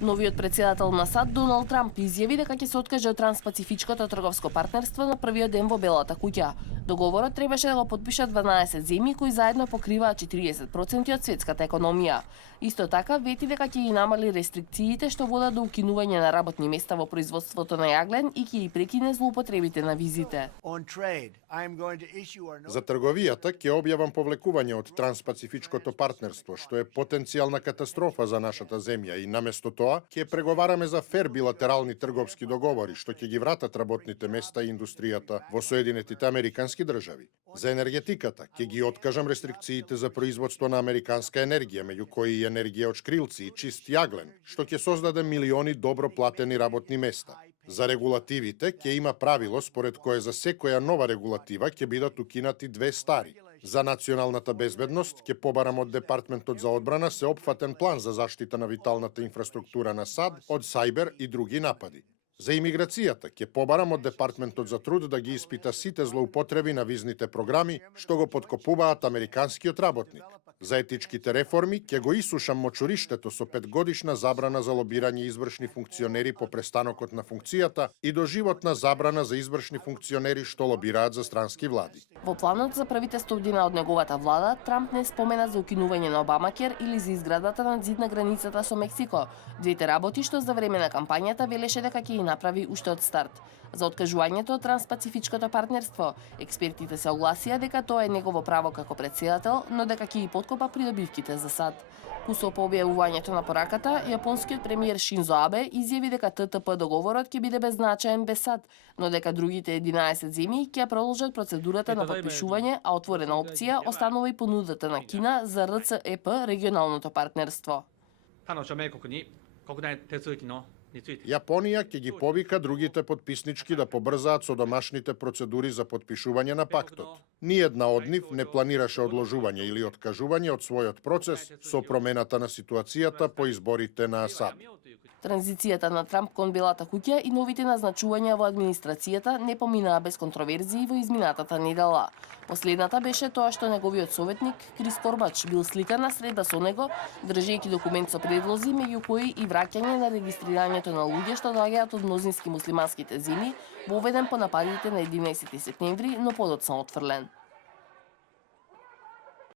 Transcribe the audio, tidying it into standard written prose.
Новиот председател на САД Доналд Трамп изјави дека ќе се откаже од Транспацифичкото трговско партнерство на првиот ден во Белата куќа. Договорот требаше да го подпишат 12 земји кои заедно покриваат 40% од светската економија. Исто така вети дека ќе ги намали рестрикциите што водат до укинување на работни места во производството на јаглен и ќе ги прекине злоупотребите на визите. За трговијата ќе објавам повлекување од Транспацифичкото партнерство, што е потенцијална катастрофа за нашата земја, и наместо тоа ќе преговараме за фер билатерални трговски договори што ќе ги вратат работните места и индустријата во Соединетите Американски држави. За енергетиката ќе ги откажам рестрикциите за производство на американска енергија, меѓу кои и енергија од шкрилци и чист јаглен, што ќе создаде милиони добро платени работни места. За регулативите ќе има правило според кое за секоја нова регулатива ќе бидат укинати 2 стари. За националната безбедност ќе побарам од Департментот за одбрана сеопфатен план за заштита на виталната инфраструктура на САД од сајбер и други напади. За имиграцијата ќе побарам од Департментот за труд да ги испита сите злоупотреби на визните програми што го поткопуваат американскиот работник. За етичките реформи ќе го исушам мочуриштето со 5-годишна забрана за лобирање извршни функционери по престанокот на функцијата и доживотна забрана за извршни функционери што лобираат за странски влади. Во планот за првите 100 дена од неговата влада, Трамп не спомена за укинување на Обамакер или за изградата на зид на границата со Мексико, двете работи што за време на кампањата велеше дека ќе ги направи уште од старт. За откажувањето од Транспацифичкото партнерство, експертите се огласија дека тоа е негово право како председател, но дека ќе ги подкопа придобивките за САД. Кусо по објавувањето на пораката, јапонскиот премиер Шинзо Абе изјави дека ТТП договорот ќе биде беззначаен без САД, но дека другите 11 земји ќе продолжат процедурата на подпишување, а отворена опција останува и понудата на Кина за РЦЕП, регионалното партнерство. Јапонија ќе ги повика другите подписнички да побрзаат со домашните процедури за подпишување на пактот. Ниедна од нив не планираше одложување или откажување од својот процес со промената на ситуацијата по изборите на САД. Транзицијата на Трамп кон Белата куќа и новите назначувања во администрацијата не поминаа без контроверзии во изминатата недела. Последната беше тоа што неговиот советник Крис Корбач бил сликан на среда со него, држејќи документ со предлози, меѓу кои и враќање на регистрирањето на луѓе што доаѓаат од мнозински муслиманските земји, воведен по нападите на 11 септември, но подоцна отфрлен.